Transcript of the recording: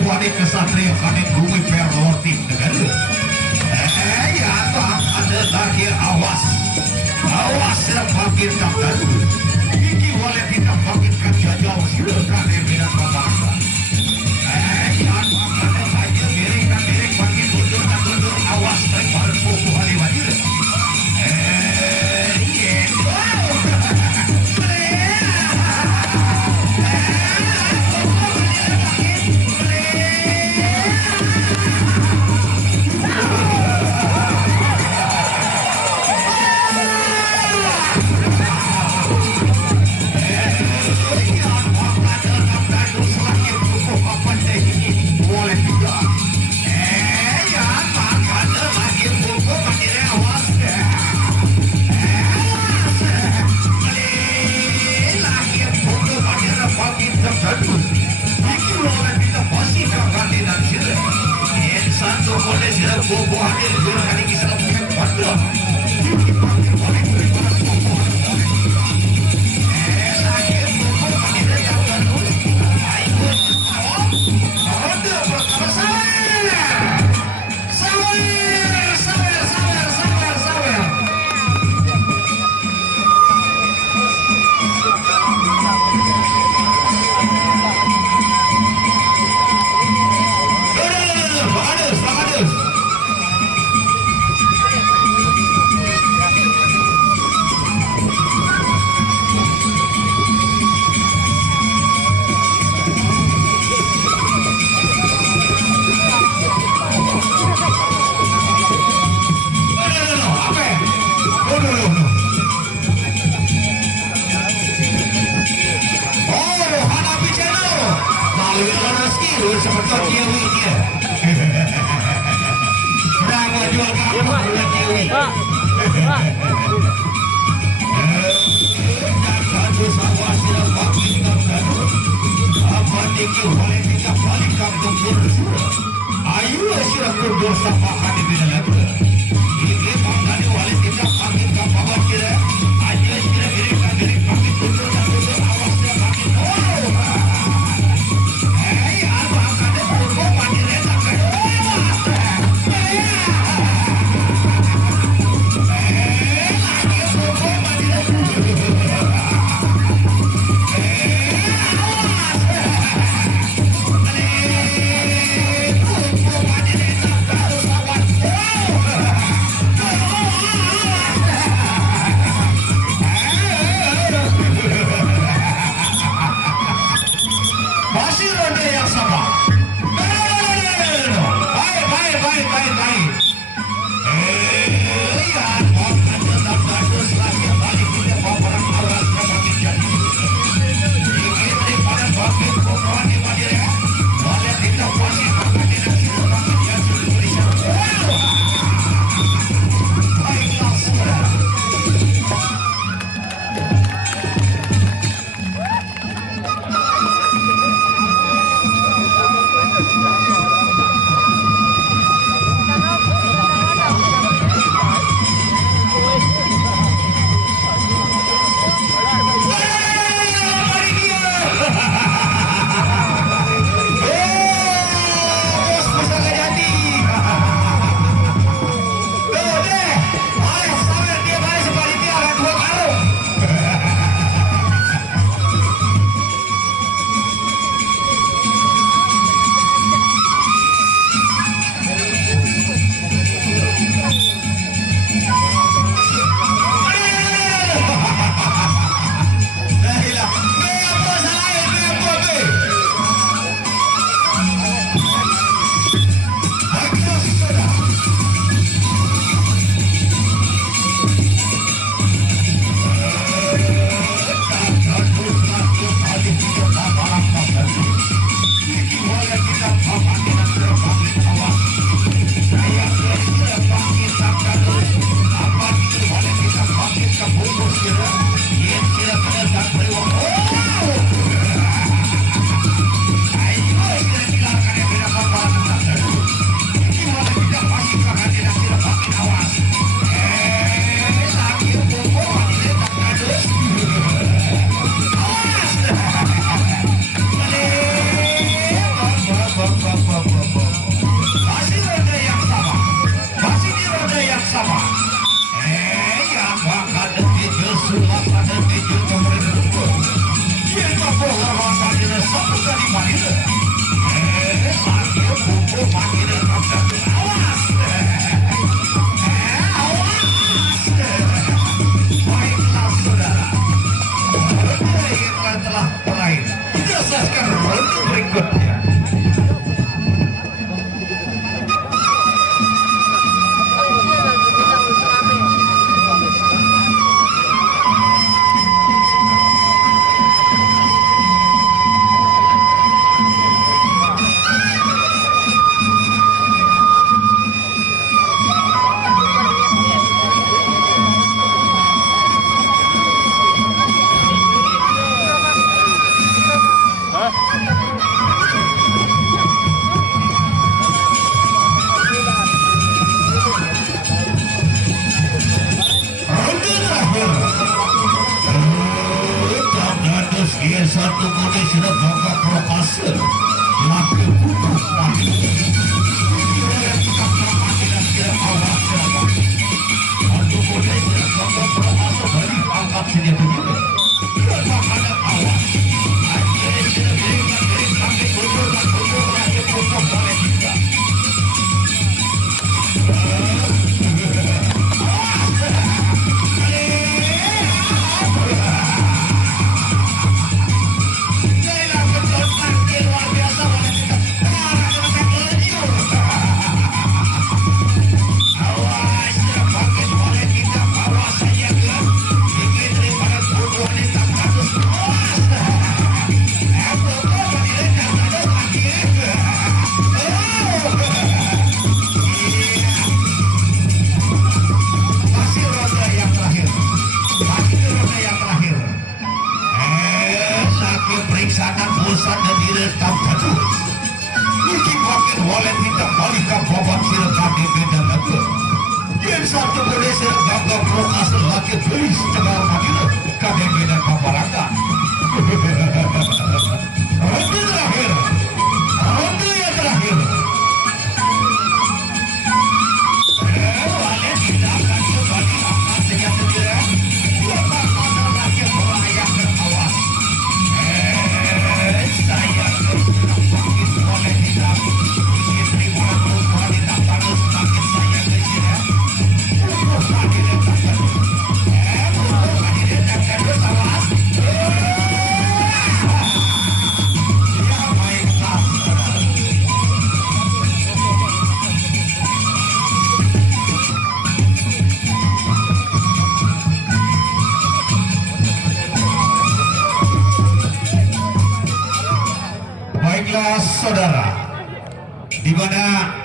kukuhane kesatria kane bumi perlorti negara. Ya tak ada lagi awas. Awas ya makin takkan. Iki boleh kita makin kerja jauh sudah kane minat pemangsa. Ya tak ada lagi miring makin mundur dan mundur awas terpal kukuhane wajib. satu kode sudah gagak berhasil laki kutu mati oleh kita mati dan kira awas siapa satu kode sudah gagak berhasil dari angkat senjata juga tidak ada awas akhirnya sudah berikan sampai kutu dan kutu laki kutu oleh kita periksaan bosan dan direkam jatuh Niki makin wallet hitam balikan babat sirekan di beda lagu yang satu boleh sirekan gabro asal laki belis tegar madina kami beda kabarangkan ronde terakhir ronde yang terakhir wallet tidak akan kembali angkat senjata dia dua mata laki melayang terawas saya sedang bangkit oleh hitam ingin terima wanita panas bangkit saya ke sini untuk hadirin takkan untuk hadirin takkan awas ya baiklah baiklah saudara di mana